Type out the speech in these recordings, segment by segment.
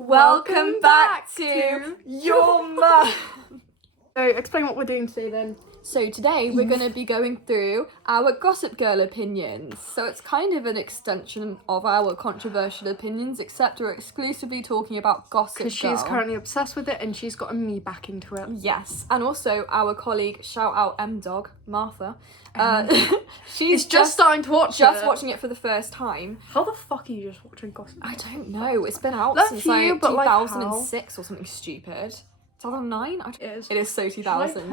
Welcome back to Your Mum. So explain what we're doing today then. So today we're going to be going through our Gossip Girl opinions. So it's kind of an extension of our controversial opinions, except we're exclusively talking about Gossip Girl. Because she's currently obsessed with it and she's gotten me back into it. Yes, and also our colleague, shout out M-Dog, Martha. She's just starting to watch Just watching it for the first time. How the fuck are you just watching Gossip Girl? I don't know. It's been out That's since you, like but, like, 2006 or something stupid. 2009? It is so 2000.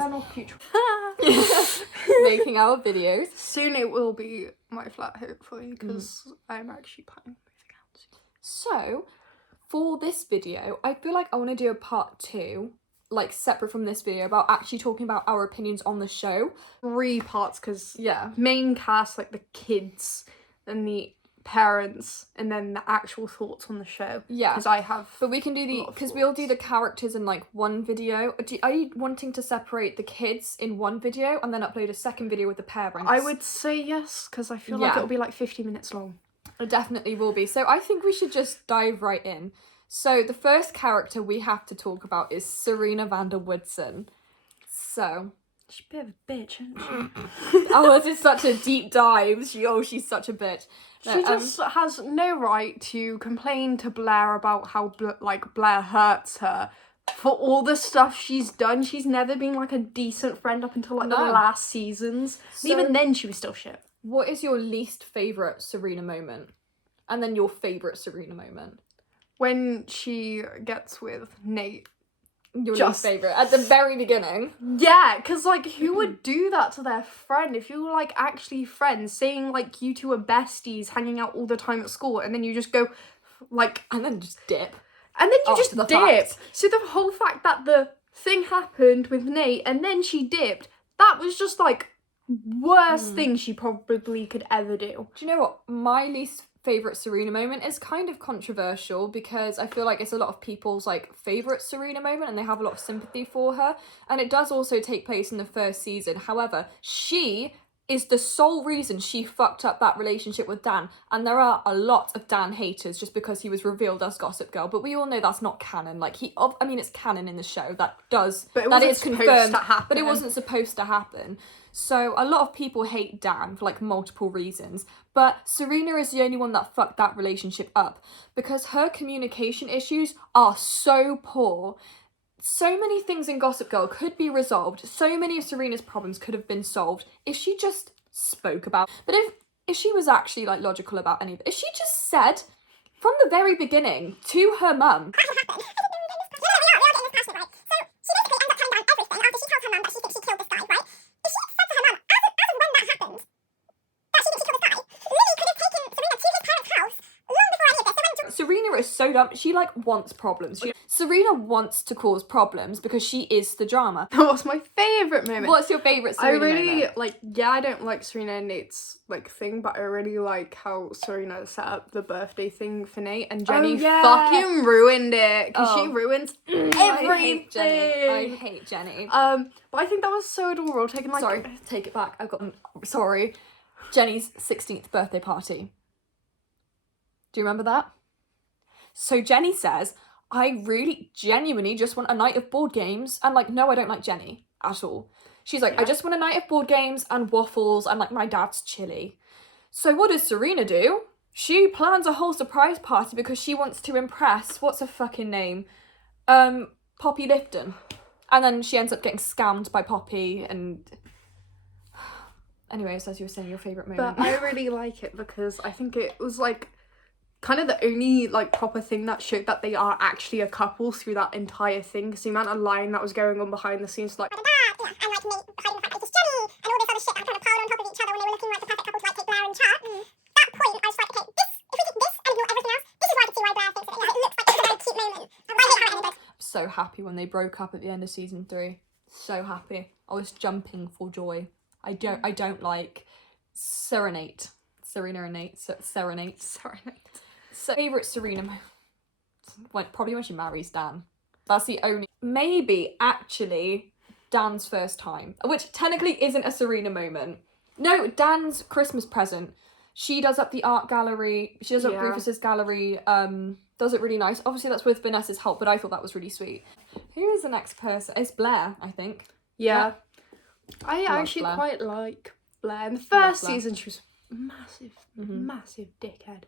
Making our videos. Soon it will be my flat, hopefully, because I'm actually planning moving out. So, for this video, I feel like I want to do a part 2, like separate from this video, about actually talking about our opinions on the show. 3 parts, because Yeah. main cast, like the kids and the parents, and then the actual thoughts on the show. Yeah. Because I have. But we can do the, because we'll do the characters in like one video. Are you wanting to separate the kids in one video and then upload a second video with the parents? I would say yes, because I feel like it'll be like 50 minutes long. It definitely will be. So I think we should just dive right in. So the first character we have to talk about is Serena van der Woodsen. So. She's a bit of a bitch, isn't she? Oh, this is such a deep dive. She's such a bitch. No, she just has no right to complain to Blair about how Blair hurts her for all the stuff she's done. She's never been like a decent friend up until like the last seasons. So, and even then she was still shit. What is your least favourite Serena moment? And then your favourite Serena moment? When she gets with Nate. Your least favourite at the very beginning. Yeah, because like who would do that to their friend if you were like actually friends, saying like you two are besties, hanging out all the time at school, and then you just go like and then just dip. And then you After just the dip. fact. So the whole fact that the thing happened with Nate and then she dipped, that was just like worst thing she probably could ever do. Do you know what? My least favourite Serena moment is kind of controversial because I feel like it's a lot of people's like favourite Serena moment and they have a lot of sympathy for her. And it does also take place in the first season. However, she is the sole reason she fucked up that relationship with Dan. And there are a lot of Dan haters just because he was revealed as Gossip Girl. But we all know that's not canon. Like it's canon in the show. That is confirmed. But it wasn't supposed to happen. So a lot of people hate Dan for like multiple reasons. But Serena is the only one that fucked that relationship up because her communication issues are so poor. So many things in Gossip Girl could be resolved. So many of Serena's problems could have been solved if she just spoke about. But if she was actually like logical about any of it, if she just said from the very beginning to her mum. Serena is so dumb. She like wants problems. Serena wants to cause problems because she is the drama. What's my favourite moment? What's your favourite Serena moment? I don't like Serena and Nate's like thing, but I really like how Serena set up the birthday thing for Nate and Jenny fucking ruined it because she ruins everything. I hate Jenny. But I think that was so adorable. Sorry, take it back. Sorry. Jenny's 16th birthday party. Do you remember that? So Jenny says, I really genuinely just want a night of board games. And like, no, I don't like Jenny at all. She's like, I just want a night of board games and waffles and like my dad's chili. So what does Serena do? She plans a whole surprise party because she wants to impress, what's her fucking name? Poppy Lifton. And then she ends up getting scammed by Poppy and... Anyways, as you were saying, your favourite moment. But I really like it because I think it was like kind of the only like proper thing that showed that they are actually a couple through that entire thing, because the amount of lying that was going on behind the scenes, like and like Nate hiding the fact that it's Jenny and all this other shit that kind of piled on top of each other when they were looking like the perfect couple to like take Blair in chat. That point I was like, okay, this, if we did this and ignore everything else, this is why I can see why Blair thinks of it. It looks like it's a very cute moment. I hate how it ended. I'm so happy when they broke up at the end of season 3. So happy. I was jumping for joy. I don't like Serenate. Serena and Nate. Serenate. So, favourite Serena moment? Probably when she marries Dan. That's the only... Maybe, actually, Dan's first time. Which technically isn't a Serena moment. No, Dan's Christmas present. She does up the art gallery. She does up Yeah. Rufus's gallery. Does it really nice. Obviously, that's with Vanessa's help, but I thought that was really sweet. Who is the next person? It's Blair, I think. Yeah. I Love actually Blair. quite like Blair. In the Love first Blair. season, she was massive, Mhm. massive dickhead.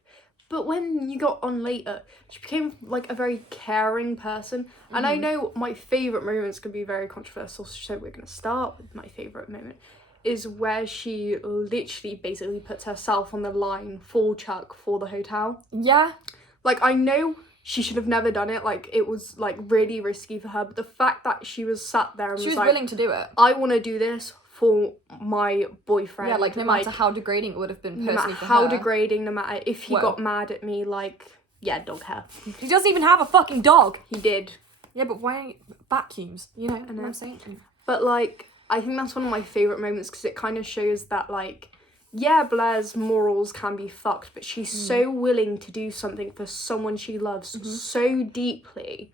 But when you got on later, she became like a very caring person. And I know my favourite moments can be very controversial, so we're going to start with my favourite moment. Is where she literally basically puts herself on the line for Chuck for the hotel. Yeah. Like, I know she should have never done it. Like, it was like really risky for her. But the fact that she was sat there and She was like, willing to do it. I want to do this for my boyfriend. Yeah, like no matter how degrading it would have been no personally matter for how her. degrading, no matter if he Well. got mad at me, like, yeah, dog hair. He doesn't even have a fucking dog. He did. Yeah, but why vacuums? You know what I'm saying? But like, I think that's one of my favourite moments because it kind of shows that like, yeah, Blair's morals can be fucked, but she's so willing to do something for someone she loves so deeply.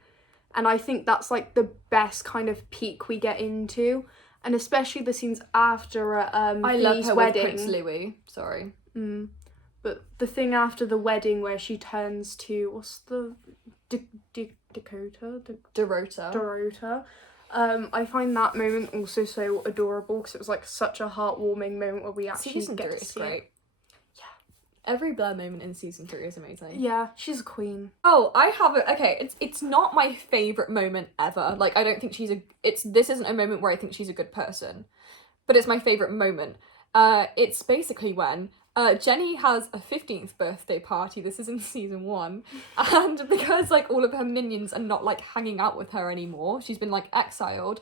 And I think that's like the best kind of peak we get into. And especially the scenes after I love Thee's her wedding. with Prince Louis. Sorry. But the thing after the wedding where she turns to, what's the, Dakota? Dorota. Dorota. I find that moment also so adorable because it was like such a heartwarming moment where we actually Season get 3 to is see great. it. Every Blair moment in season 3 is amazing. Yeah, she's a queen. Oh, I have it. Okay, it's not my favorite moment ever. Like, I don't think this isn't a moment where I think she's a good person, but it's my favorite moment. It's basically when Jenny has a 15th birthday party. This is in season 1, and because like all of her minions are not like hanging out with her anymore, she's been like exiled,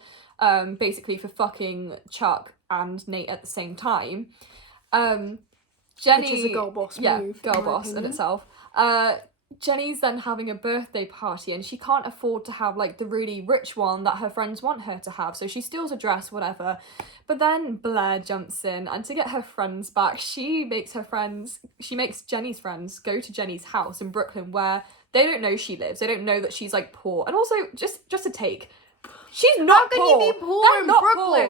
basically for fucking Chuck and Nate at the same time. Jenny, Which is a girl boss yeah, move, girl in my boss in opinion. itself. Jenny's then having a birthday party and she can't afford to have like the really rich one that her friends want her to have, so she steals a dress, whatever. But then Blair jumps in, and to get her friends back, she makes Jenny's friends go to Jenny's house in Brooklyn where they don't know she lives. They don't know that she's like poor. And also, just a take, she's not How can poor. you be poor They're in not Brooklyn? poor.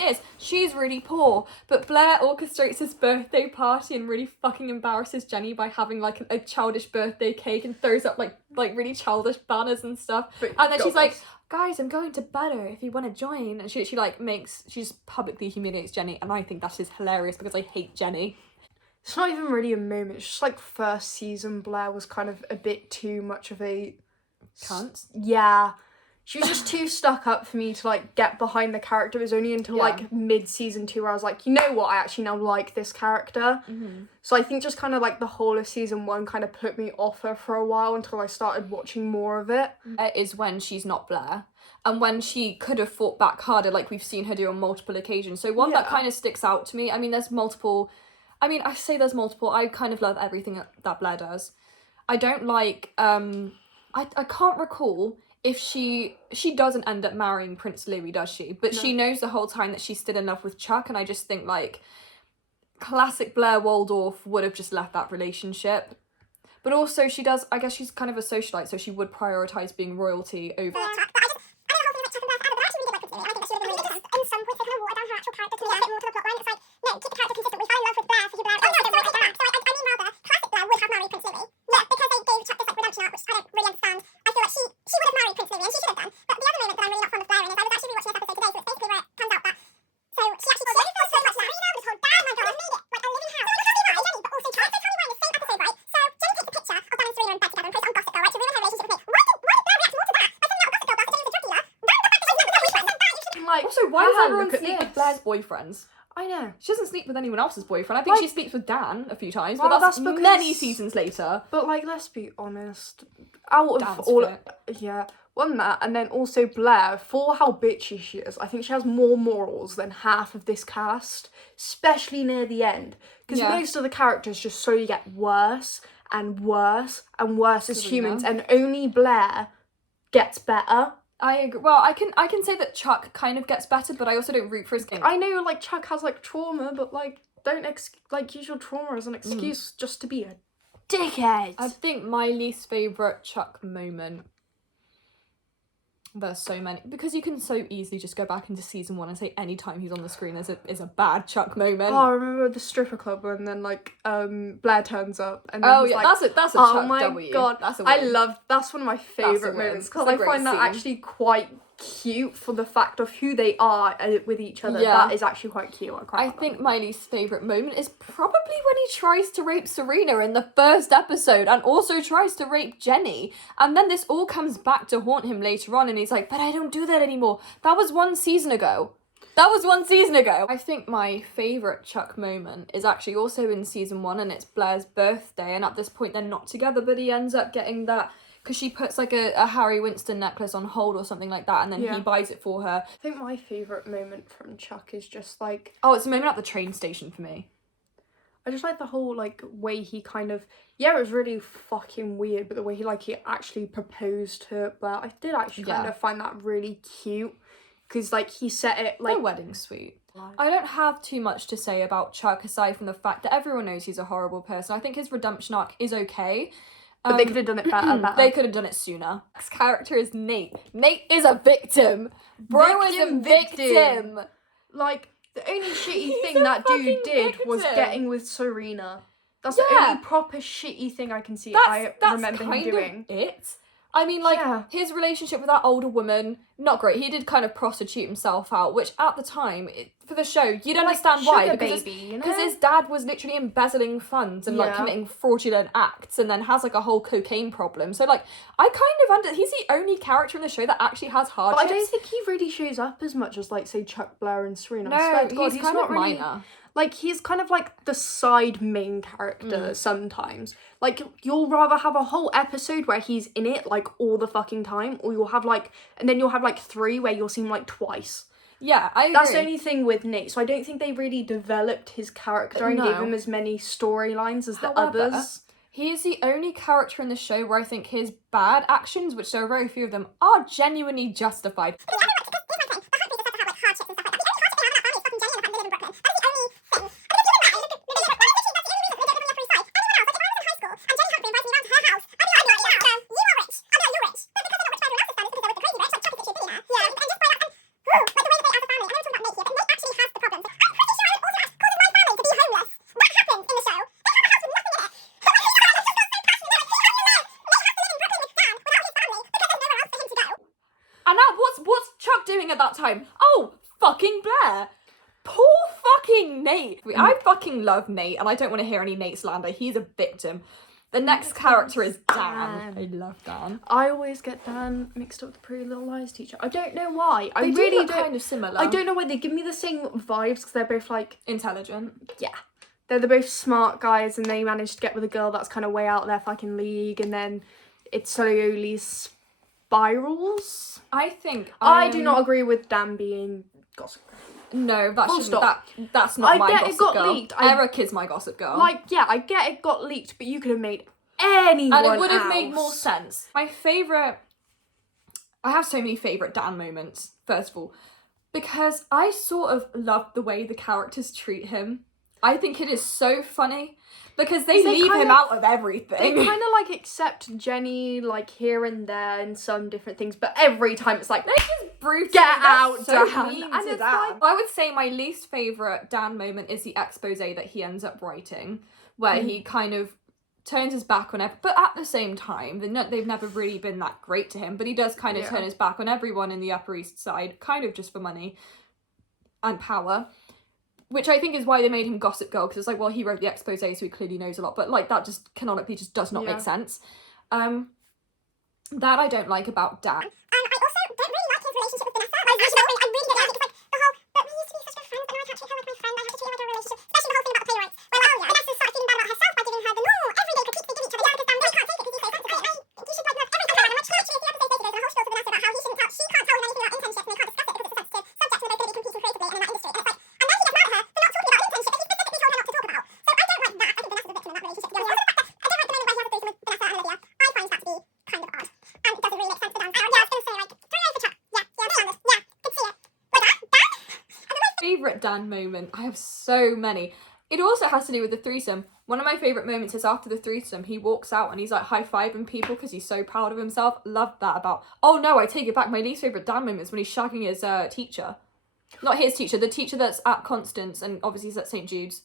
Is she's really poor, but Blair orchestrates this birthday party and really fucking embarrasses Jenny by having like a childish birthday cake and throws up like really childish banners and stuff. But And then she's like, girls. guys, I'm going to better if you want to join. And she like she just publicly humiliates Jenny, and I think that is hilarious because I hate Jenny. It's not even really a moment. It's just like first season Blair was kind of a bit too much of a Cunt. Yeah. She was just too stuck up for me to like get behind the character. It was only until Yeah. like mid season 2 where I was like, you know what, I actually now like this character. So I think just kind of like the whole of season 1 kind of put me off her for a while until I started watching more of it. Is when she's not Blair, and when she could have fought back harder, like we've seen her do on multiple occasions. So one that Yeah. kind of sticks out to me, I mean, there's multiple. I say there's multiple. I kind of love everything that Blair does. I don't like. I can't recall if she doesn't end up marrying Prince Louis, does she? But she knows the whole time that she's still in love with Chuck, and I just think like classic Blair Waldorf would have just left that relationship. But also she does, I guess she's kind of a socialite, so she would prioritise being royalty over... Also, why does everyone look at sleep with this. Blair's boyfriends? I know. She doesn't sleep with anyone else's boyfriend. I think Like- she sleeps with Dan a few times, Well, but that's that's because- many seasons later. But like, let's be honest. Out of Dan's all, fit. yeah, one that, and then also Blair, for how bitchy she is, I think she has more morals than half of this cast, especially near the end. Because Yeah. most of the characters just slowly get worse and worse and worse as Serena. humans, and only Blair gets better. I agree. Well, I can say that Chuck kind of gets better, but I also don't root for his game. I know, like, Chuck has like trauma, but like, don't use your trauma as an excuse just to be a dickhead. I think my least favourite Chuck moment There's so many, because you can so easily just go back into season 1 and say any time he's on the screen is a bad Chuck moment. Oh, I remember the stripper club when then like Blair turns up and then Oh he's yeah, like, that's a oh Chuck my W. god, That's a I win. love, that's one of my favourite win. moments because It's a I great find that scene. actually quite cute for the fact of who they are with each other. Yeah. That is actually quite cute. I think my least favourite moment is probably when he tries to rape Serena in the first episode and also tries to rape Jenny. And then this all comes back to haunt him later on and he's like, but I don't do that anymore. That was 1 season ago. I think my favourite Chuck moment is actually also in season 1 and it's Blair's birthday, and at this point they're not together, but he ends up getting that because she puts like a Harry Winston necklace on hold or something like that, and then he buys it for her. I think my favourite moment from Chuck is just like, Oh, it's a moment at the train station for me. I just like the whole like way he kind of, yeah, it was really fucking weird, but the way he actually proposed to Blair, I did actually kind of find that really cute because like he set it like The wedding suite. I don't have too much to say about Chuck aside from the fact that everyone knows he's a horrible person. I think his redemption arc is okay. But they could have done it better. They could have done it sooner. Next character is Nate. Nate is a victim. Bro is a victim. Like, the only shitty thing a that dude fucking did was victim. getting with Serena. That's the Yeah. only proper shitty thing I can see That's remember him kind doing. of it. I mean, like, Yeah. his relationship with that older woman, not great. He did kind of prostitute himself out, which at the time, for the show, you'd understand why. sugar Because baby, you know? because his dad was literally embezzling funds and, like, Yeah. committing fraudulent acts and then has, like, a whole cocaine problem. So, like, I kind of he's the only character in the show that actually has But hardships. I don't think he really shows up as much as, like, say, Chuck, Blair and Serena. I No, swear to God, he's kind not of really... minor. Like, he's kind of like the side main character sometimes. Like, you'll rather have a whole episode where he's in it, like, all the fucking time, or you'll have, like, and then you'll have, like, 3 where you'll see him, like, twice. Yeah, I agree. That's the only thing with Nate, so I don't think they really developed his character and No. gave him as many storylines as the However, others. He is the only character in the show where I think his bad actions, which there are very few of them, are genuinely justified. And now, what's Chuck doing at that time? Oh, fucking Blair. Poor fucking Nate. I fucking love Nate, and I don't want to hear any Nate slander. He's a victim. The next character is Dan. I love Dan. I always get Dan mixed up with the Pretty Little Lies teacher. I don't know why. I They do really look don't. kind of similar. I don't know why they give me the same vibes because they're both like, Intelligent. yeah. They're both smart guys and they managed to get with a girl that's kind of way out of their fucking league and then it slowly spirals. I think I do not agree with Dan being gossip. No, that Full shouldn't. stop. That's not I my get it gossip got girl. leaked. Eric is my gossip girl. Like, yeah, I get it got leaked, but you could have made anyone and it would have made else. more sense. My favourite... I have so many favourite Dan moments, first of all, because I sort of love the way the characters treat him. I think it is so funny because they leave kind him of- out of everything. They kind of like accept Jenny like here and there in some different things, but every time it's like, They're just brutal. Get They're out, so Dan. mean And to it's Dan. like- I would say my least favourite Dan moment is the expose that he ends up writing, where he kind of turns his back on it. But at the same time, they've never really been that great to him. But he does kind of turn his back on everyone in the Upper East Side, kind of just for money and power. Which I think is why they made him Gossip Girl, because it's like, well, he wrote the expose, so he clearly knows a lot. But like that just canonically just does not make sense. That I don't like about Dan. I also don't really like his relationship with Vanessa. I really don't. I really don't like it. It's like the whole, but we used to be such good friends, but now I can't treat her like my friend. I have to treat her like a relationship. Especially the whole thing about the playwrights. Well, oh yeah, Vanessa's started feeling bad about herself by giving her the normal everyday critique they give each other. Yeah, because Dan really can't take it because he's so sensitive. You should like love every time. And like literally the episode later, there's a whole spiel to Vanessa about how she can't tell him anything about internships and they can't discuss it because it's a sensitive subject and they're both going to be competing creatively and in that industry. And it's like, and then he gets mad at her for not talking about an internship that he specifically told her not to talk about. So I don't like that. I think Vanessa's a victim in that relationship. To be honest. I don't like the moment where he has a threesome with Vanessa and Olivia. I find that to be kind of odd. And it doesn't really make sense for Dan. Yeah, I was going to say like, throw it over Chuck. Yeah, be honest. Yeah, could see it. Like that? Dan? Favourite Dan moment, I have so many, It also has to do with the threesome. One of my favourite moments is after the threesome, he walks out and he's like high-fiving people because he's so proud of himself. Love that about... Oh no, I take it back. My least favourite Dan moment is when he's shagging his teacher. Not his teacher, the teacher that's at Constance, and obviously he's at St. Jude's.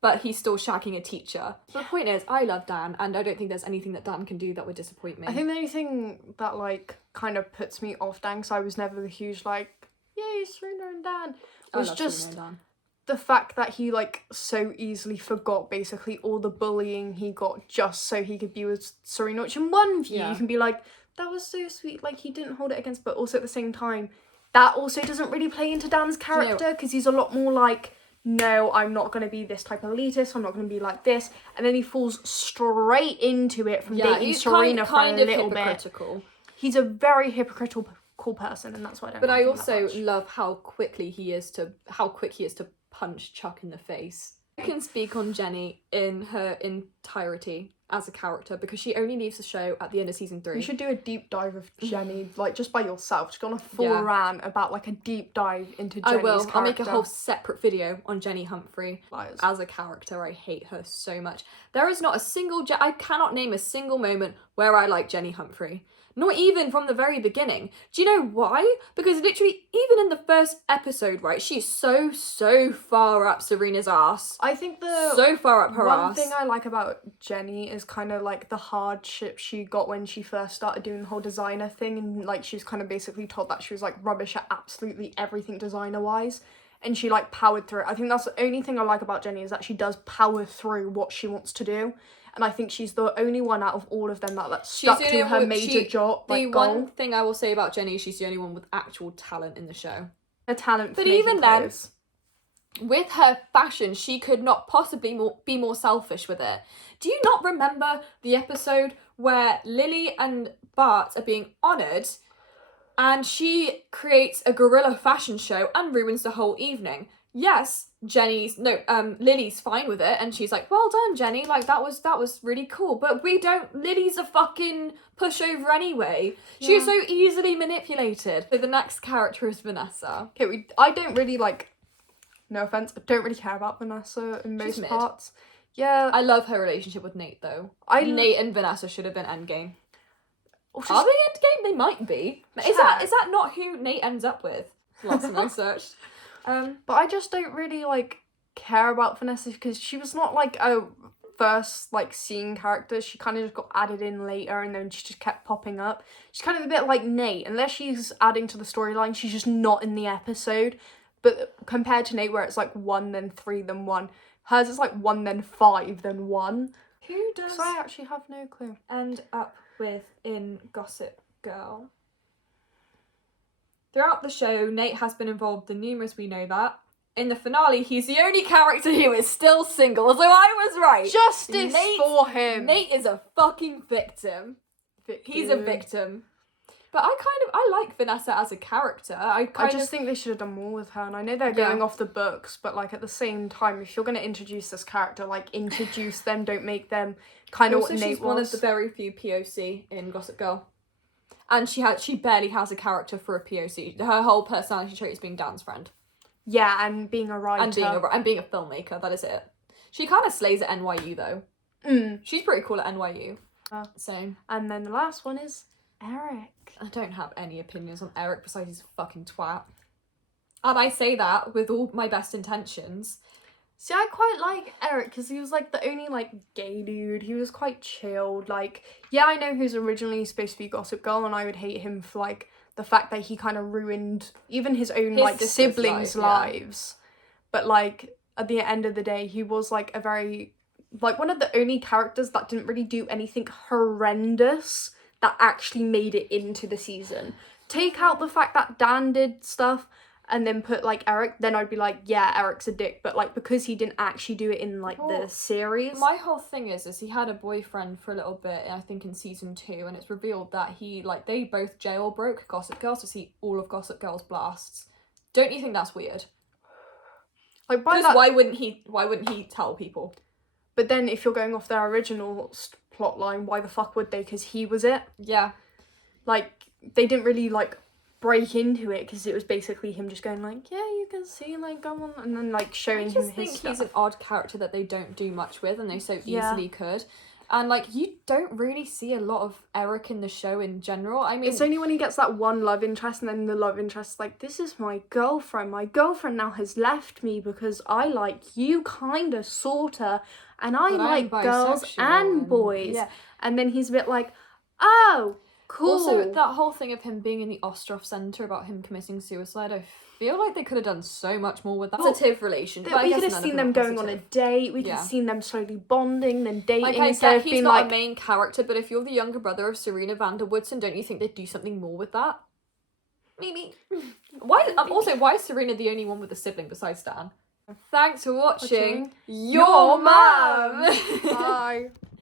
But he's still shagging a teacher. But the point is, I love Dan, and I don't think there's anything that Dan can do that would disappoint me. I think the only thing that, like, kind of puts me off Dan, because I was never the huge, like, yay, Serena and Dan, was just... Serena and Dan. The fact that he, like, so easily forgot, basically, all the bullying he got just so he could be with Serena, which in one view, you can be like, that was so sweet, like, he didn't hold it against, but also at the same time, that also doesn't really play into Dan's character, because he's a lot more like, no, I'm not going to be this type of elitist, I'm not going to be like this, and then he falls straight into it from dating Serena for a little bit. He's a very hypocritical person, and that's why I don't But like I him also that much. love how quick he is to punch Chuck in the face. I can speak on Jenny in her entirety as a character because she only leaves the show at the end of season 3. You should do a deep dive of Jenny, like, just by yourself. Just go on a full rant about, like, a deep dive into Jenny's character. I'll make a whole separate video on Jenny Humphrey. Liars. As a character. I hate her so much. There is not a single... I cannot name a single moment where I like Jenny Humphrey. Not even from the very beginning. Do you know why? Because literally, even in the first episode, right, she's so far up Serena's ass. I think the... So far up her ass. One thing I like about Jenny is kind of, like, the hardship she got when she first started doing the whole designer thing, and, like, she was kind of basically told that she was, like, rubbish at absolutely everything designer-wise, and she, like, powered through it. I think that's the only thing I like about Jenny is that she does power through what she wants to do. And I think she's the only one out of all of them that, like, stuck to her major job, like, goal. The one thing I will say about Jenny is she's the only one with actual talent in the show. A talent for But even then, with her fashion, she could not possibly be more selfish with it. Do you not remember the episode where Lily and Bart are being honoured and she creates a guerrilla fashion show and ruins the whole evening? Yes, Lily's fine with it, and she's like, well done, Jenny, like, that was really cool, but Lily's a fucking pushover anyway. She was so easily manipulated. So the next character is Vanessa. Okay, I don't really, like, no offence, I don't really care about Vanessa in most parts. Yeah. I love her relationship with Nate, though. Nate and Vanessa should have been endgame. Are they endgame? They might be. Is that not who Nate ends up with? Last time I searched. But I just don't really, like, care about Vanessa because she was not, like, a first, like, scene character. She kind of just got added in later and then she just kept popping up. She's kind of a bit like Nate. Unless she's adding to the storyline, she's just not in the episode. But compared to Nate, where it's, like, 1, then 3, then 1, hers is, like, 1, then 5, then 1. Who does... So I actually have no clue. End up with in Gossip Girl? Throughout the show, Nate has been involved in numerous, we know that. In the finale, he's the only character who is still single, so I was right. Justice for him. Nate is a fucking victim. He's a victim. But I like Vanessa as a character. I just think they should have done more with her, and I know they're going off the books, but, like, at the same time, if you're going to introduce this character, like, introduce them, don't make them kind of what Nate was. She's one of the very few POC in Gossip Girl. And she barely has a character for a POC. Her whole personality trait is being Dan's friend. Yeah, and being a writer. And being a filmmaker, that is it. She kind of slays at NYU, though. She's pretty cool at NYU. So. And then the last one is Eric. I don't have any opinions on Eric besides he's a fucking twat. And I say that with all my best intentions. See, I quite like Eric because he was, like, the only, like, gay dude. He was quite chilled. Like, yeah, I know he was originally supposed to be Gossip Girl, and I would hate him for, like, the fact that he kind of ruined even his own, like, siblings' lives. But, like, at the end of the day, he was, like, a very, like, one of the only characters that didn't really do anything horrendous that actually made it into the season. Take out the fact that Dan did stuff and then put, like, Eric, then I'd be like, yeah, Eric's a dick. But, like, because he didn't actually do it in, like, the series. My whole thing is he had a boyfriend for a little bit, I think in season 2, and it's revealed that they both jailbroke Gossip Girl to see all of Gossip Girl's blasts. Don't you think that's weird? Like, why wouldn't he tell people? But then if you're going off their original plot line, why the fuck would they? Because he was it. Yeah. Like, they didn't really, like, break into it because it was basically him just going like, yeah, you can see, like, go on, and then like showing I him just his think stuff. he's an odd character that they don't do much with, and they so Yeah. easily could. And like, you don't really see a lot of Eric in the show in general. I mean, It's only when he gets that one love interest, and then the love interest is like, this is my girlfriend. My girlfriend now has left me because I like you, kinda, sorta, and I But I am like girls bisexual and and- boys. yeah. And then he's a bit like, oh, cool. Also, that whole thing of him being in the Ostrov Center about him committing suicide, I feel like they could have done so much more with that. Positive relationship. we could have seen them going on a date. We could have seen them slowly bonding, then dating, Like, I instead get of he's being not like, a main character, but if you're the younger brother of Serena van der Woodsen, don't you think they'd do something more with that? Maybe. Why? Also, why is Serena the only one with a sibling besides Stan? Thanks for watching. Your Mum. Bye.